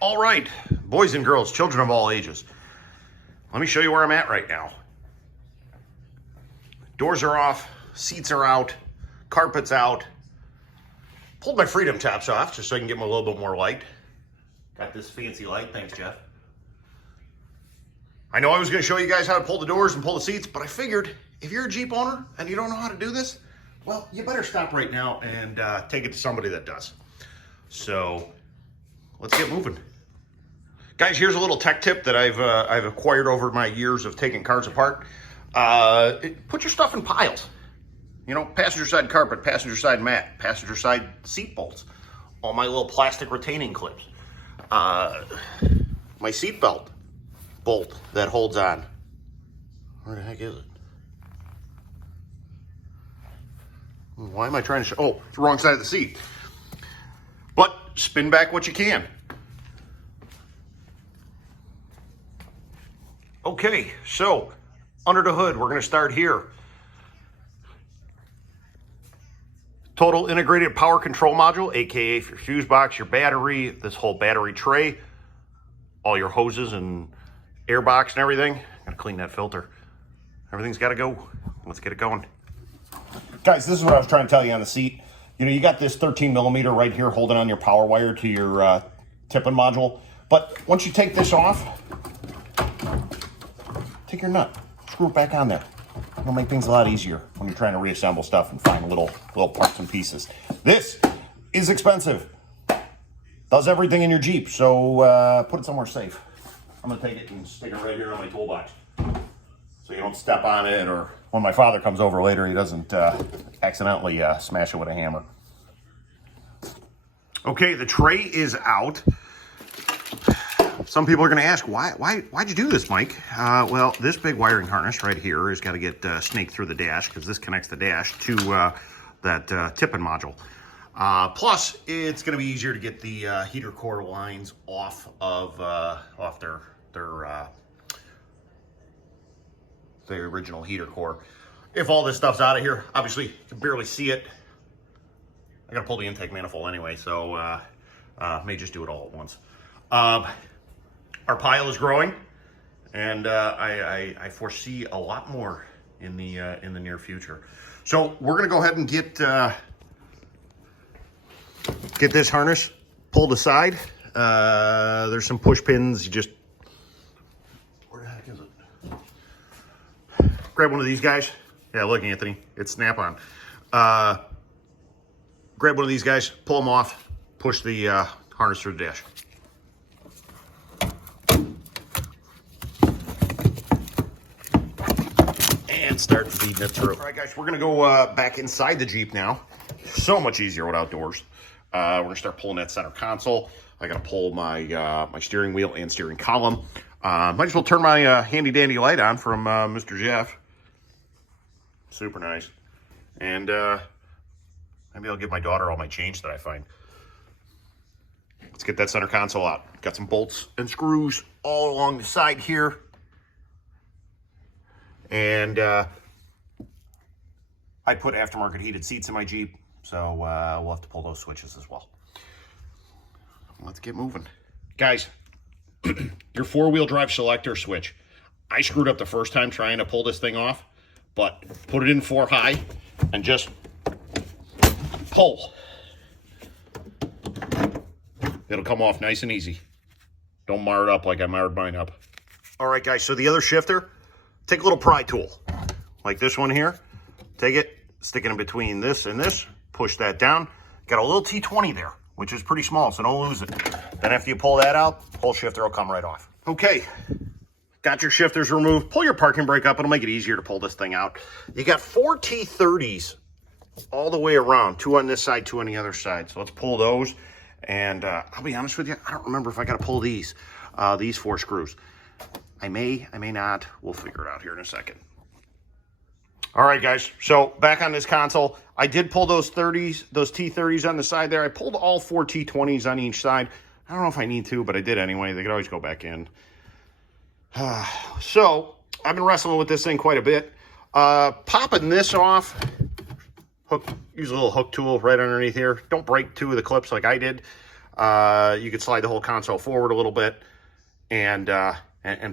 All right, boys and girls, children of all ages. Let me show you where I'm at right now. Doors are off, seats are out, carpet's out. Pulled my Freedom tops off just so I can get them a little bit more light. Got this fancy light, thanks Jeff. I know I was gonna show you guys how to pull the doors and pull the seats, but I figured if you're a Jeep owner and you don't know how to do this, well, you better stop right now and take it to somebody that does. So let's get moving. Guys, here's a little tech tip that I've acquired over my years of taking cars apart. Put your stuff in piles. You know, passenger side carpet, passenger side mat, passenger side seat bolts, all my little plastic retaining clips, my seat belt bolt that holds on. Where the heck is it? Why am I trying to show? Oh, it's the wrong side of the seat. But spin back what you can. Okay, so under the hood, we're going to start here. Total integrated power control module, aka your fuse box, your battery, this whole battery tray, all your hoses and air box and everything. Gotta clean that filter. Everything's got to go. Let's get it going. Guys, this is what I was trying to tell you on the seat. You know, you got this 13 millimeter right here holding on your power wire to your tipping module. But once you take this off, take your nut, screw it back on there. It'll make things a lot easier when you're trying to reassemble stuff and find little parts and pieces. This is expensive. Does everything in your Jeep, so put it somewhere safe. I'm gonna take it and stick it right here on my toolbox so you don't step on it, or when my father comes over later, he doesn't accidentally smash it with a hammer. Okay, the tray is out. Some people are going to ask, why'd you do this, Mike? Well, this big wiring harness right here has got to get snaked through the dash, because this connects the dash to that tipping module. Plus, it's going to be easier to get the heater core lines off of the original heater core. If all this stuff's out of here, obviously you can barely see it. I got to pull the intake manifold anyway, so may just do it all at once. Our pile is growing, and I foresee a lot more in the near future. So we're gonna go ahead and get this harness pulled aside. There's some push pins. You just, where the heck is it? Grab one of these guys. Yeah, look, Anthony, it's snap-on. Grab one of these guys, pull them off, push the harness through the dash. Start feeding it through. All right, guys, we're gonna go back inside the Jeep now. So much easier with outdoors. We're gonna start pulling that center console. I gotta pull my my steering wheel and steering column. Might as well turn my handy dandy light on from Mr. Jeff. Super nice. And maybe I'll give my daughter all my change that I find. Let's get that center console out. Got some bolts and screws all along the side here. And I put aftermarket heated seats in my Jeep, so we'll have to pull those switches as well. Let's get moving. Guys, your four-wheel drive selector switch. I screwed up the first time trying to pull this thing off, but put it in 4 high and just pull. It'll come off nice and easy. Don't mar it up like I marred mine up. All right, guys, so the other shifter, take a little pry tool, like this one here. Take it, stick it in between this and this, push that down. Got a little T20 there, which is pretty small, so don't lose it. Then after you pull that out, whole shifter will come right off. Okay, got your shifters removed. Pull your parking brake up, it'll make it easier to pull this thing out. You got 4 T30s all the way around, 2 on this side, 2 on the other side. So let's pull those. And I'll be honest with you, I don't remember if I got to pull these 4 screws. I may not. We'll figure it out here in a second. All right, guys. So back on this console, I did pull those T30s on the side there. I pulled all 4 T20s on each side. I don't know if I need to, but I did anyway. They could always go back in. So I've been wrestling with this thing quite a bit. Popping this off. Use a little hook tool right underneath here. Don't break 2 of the clips like I did. You could slide the whole console forward a little bit and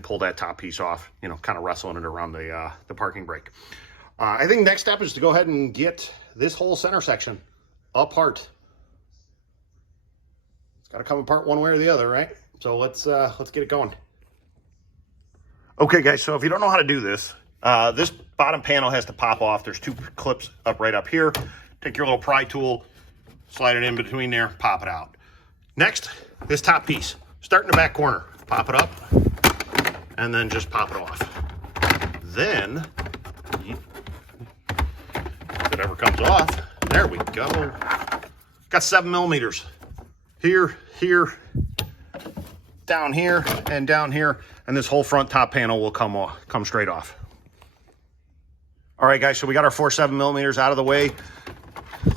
pull that top piece off, you know, kind of wrestling it around the parking brake. I think next step is to go ahead and get this whole center section apart. It's got to come apart one way or the other, right? So let's get it going. Okay, guys, so if you don't know how to do this, this bottom panel has to pop off. There's two clips right up here. Take your little pry tool, slide it in between there, pop it out. Next, this top piece. Start in the back corner. Pop it up, and then just pop it off. Then, if it ever comes off, there we go. Got 7 millimeters. Here, down here, and down here, and this whole front top panel will come straight off. All right, guys, so we got our 4 7mm out of the way.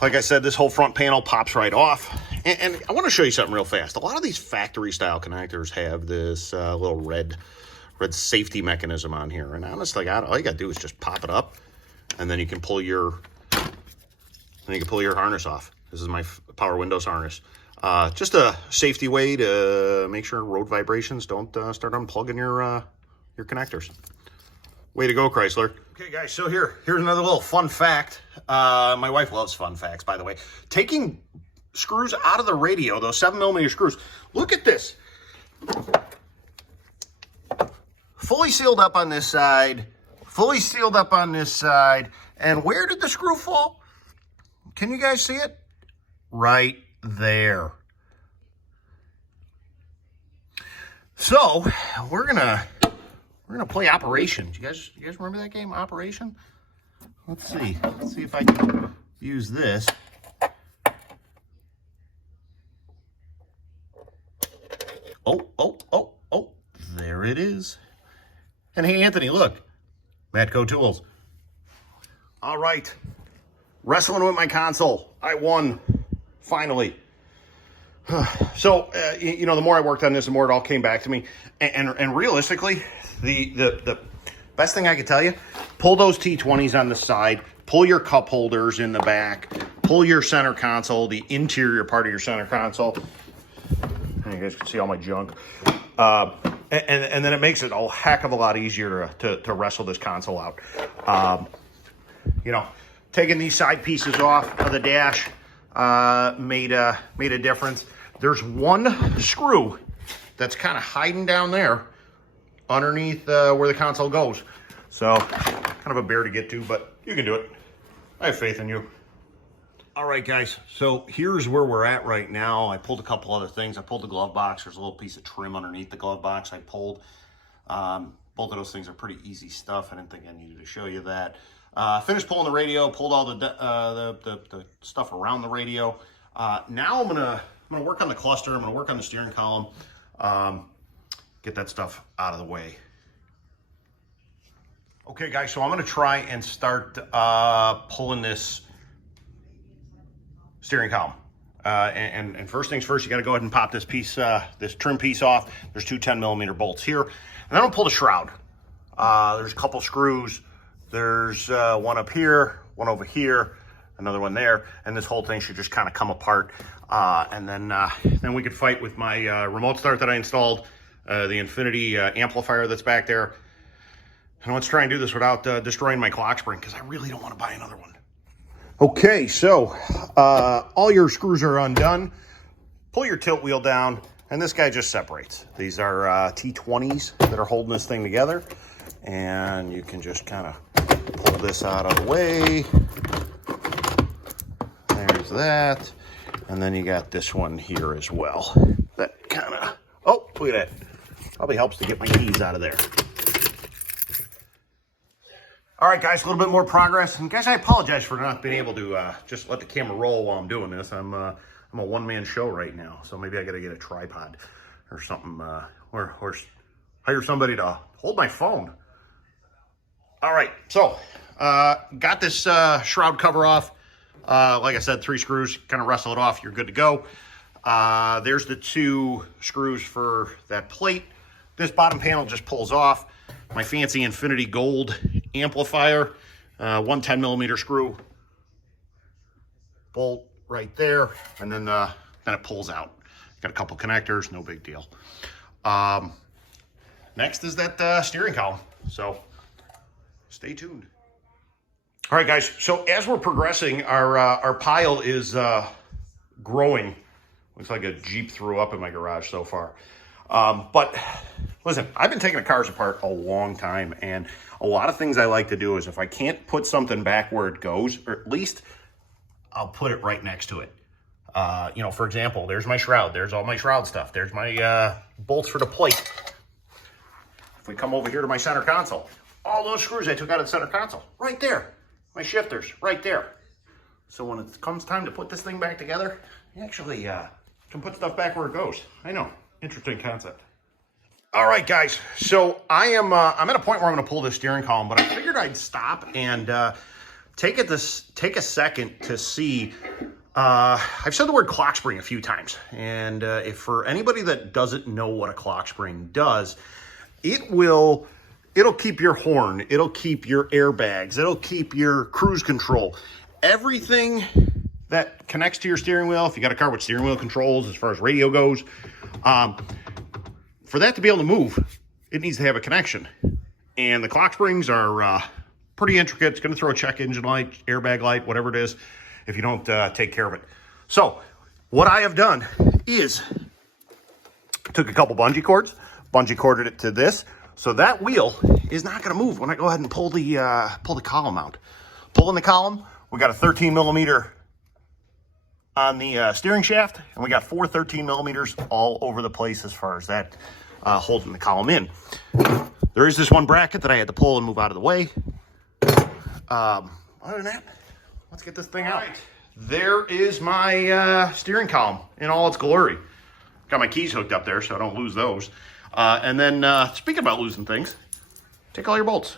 Like I said, this whole front panel pops right off. And I want to show you something real fast. A lot of these factory-style connectors have this little red safety mechanism on here. And honestly, all you got to do is just pop it up, and then you can pull your harness off. This is my power windows harness. Just a safety way to make sure road vibrations don't start unplugging your connectors. Way to go, Chrysler. Okay, guys, so here's another little fun fact. My wife loves fun facts, by the way. Taking screws out of the radio, those 7mm screws. Look at this. Fully sealed up on this side, fully sealed up on this side. And where did the screw fall? Can you guys see it? Right there. So we're gonna play Operation. You guys remember that game, Operation? Let's see if I can use this. Oh, there it is. And hey, Anthony, look, Matco Tools. All right, wrestling with my console. I won, finally. So, you know, the more I worked on this, the more it all came back to me. And realistically, the best thing I could tell you, pull those T20s on the side, pull your cup holders in the back, pull your center console, the interior part of your center console. And you guys can see all my junk. And then it makes it a heck of a lot easier to wrestle this console out. You know, taking these side pieces off of the dash made a difference. There's one screw that's kind of hiding down there underneath where the console goes. So kind of a bear to get to, but you can do it. I have faith in you. All right, guys, so here's where we're at right now. I pulled a couple other things. I pulled the glove box. There's a little piece of trim underneath the glove box I pulled. Both of those things are pretty easy stuff. I didn't think I needed to show you that. Finished pulling the radio, pulled all the stuff around the radio. Now I'm gonna work on the cluster. I'm gonna work on the steering column. Get that stuff out of the way. Okay, guys, so I'm gonna try and start pulling this steering column. And first things first, you got to go ahead and pop this piece, this trim piece off. There's two 10mm bolts here, and then I'm gonna pull the shroud. There's a couple screws. There's one up here, one over here, another one there, and this whole thing should just kind of come apart. And then we could fight with my remote start that I installed, the Infinity amplifier that's back there. And let's try and do this without destroying my clock spring, because I really don't want to buy another one. Okay, so all your screws are undone. Pull your tilt wheel down, and this guy just separates. These are T20s that are holding this thing together, and you can just kind of pull this out of the way. There's that, and then you got this one here as well. That kind of, oh, look at that. Probably helps to get my keys out of there. All right, guys, a little bit more progress. And guys, I apologize for not being able to just let the camera roll while I'm doing this. I'm a one-man show right now, so maybe I got to get a tripod or something, or hire somebody to hold my phone. All right, so got this shroud cover off. Like I said, 3 screws, kind of wrestle it off. You're good to go. There's the 2 screws for that plate. This bottom panel just pulls off. My fancy Infinity Gold amplifier, 1 10mm screw, bolt right there, and then it pulls out. Got a couple connectors, no big deal. Next is that steering column. So stay tuned. All right, guys. So as we're progressing, our pile is growing. Looks like a Jeep threw up in my garage so far. But listen, I've been taking the cars apart a long time, and a lot of things I like to do is if I can't put something back where it goes, or at least I'll put it right next to it. You know, for example, there's my shroud. There's all my shroud stuff. There's my bolts for the plate. If we come over here to my center console, all those screws I took out of the center console, right there. My shifters, right there. So when it comes time to put this thing back together, you actually can put stuff back where it goes. I know, interesting concept. All right, guys. So I'm at a point where I'm going to pull this steering column, but I figured I'd stop and take a second to see. I've said the word clock spring a few times, and if for anybody that doesn't know what a clock spring does, it'll keep your horn, it'll keep your airbags, it'll keep your cruise control, everything that connects to your steering wheel. If you got a car with steering wheel controls as far as radio goes, for that to be able to move, it needs to have a connection. And the clock springs are pretty intricate. It's going to throw a check engine light, airbag light, whatever it is, if you don't take care of it. So what I have done is took a couple bungee cords, bungee corded it to this, so that wheel is not going to move when I go ahead and pull the column out. Pulling the column, we got a 13 millimeter on the steering shaft, and we got 4 13 millimeters all over the place as far as that holding the column in. There is this one bracket that I had to pull and move out of the way. Other than that, let's get this thing out. Right. There is my steering column in all its glory. Got my keys hooked up there so I don't lose those. And then, speaking about losing things, take all your bolts,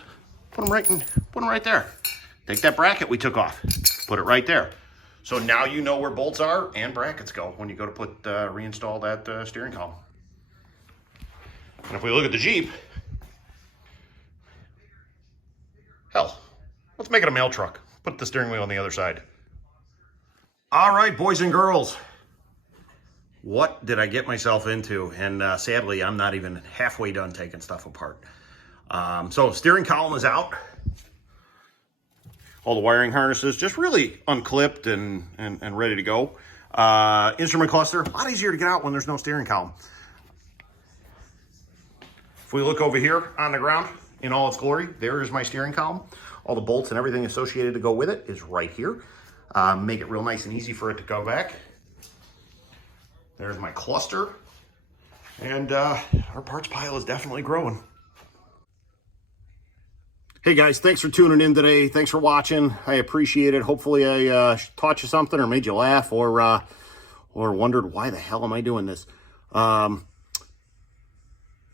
put them right there. Take that bracket we took off, put it right there. So now you know where bolts are and brackets go when you go to reinstall that steering column. And if we look at the Jeep, hell, let's make it a mail truck. Put the steering wheel on the other side. All right, boys and girls. What did I get myself into? And sadly, I'm not even halfway done taking stuff apart. So steering column is out. All the wiring harnesses just really unclipped and ready to go. Instrument cluster, a lot easier to get out when there's no steering column. If we look over here on the ground in all its glory, there is my steering column. All the bolts and everything associated to go with it is right here. Make it real nice and easy for it to go back. There's my cluster. And our parts pile is definitely growing. Hey guys, thanks for tuning in today. Thanks for watching. I appreciate it. Hopefully I taught you something or made you laugh or wondered why the hell am I doing this.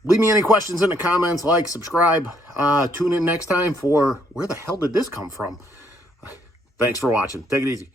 Leave me any questions in the comments, like, subscribe. Tune in next time for where the hell did this come from? Thanks for watching. Take it easy.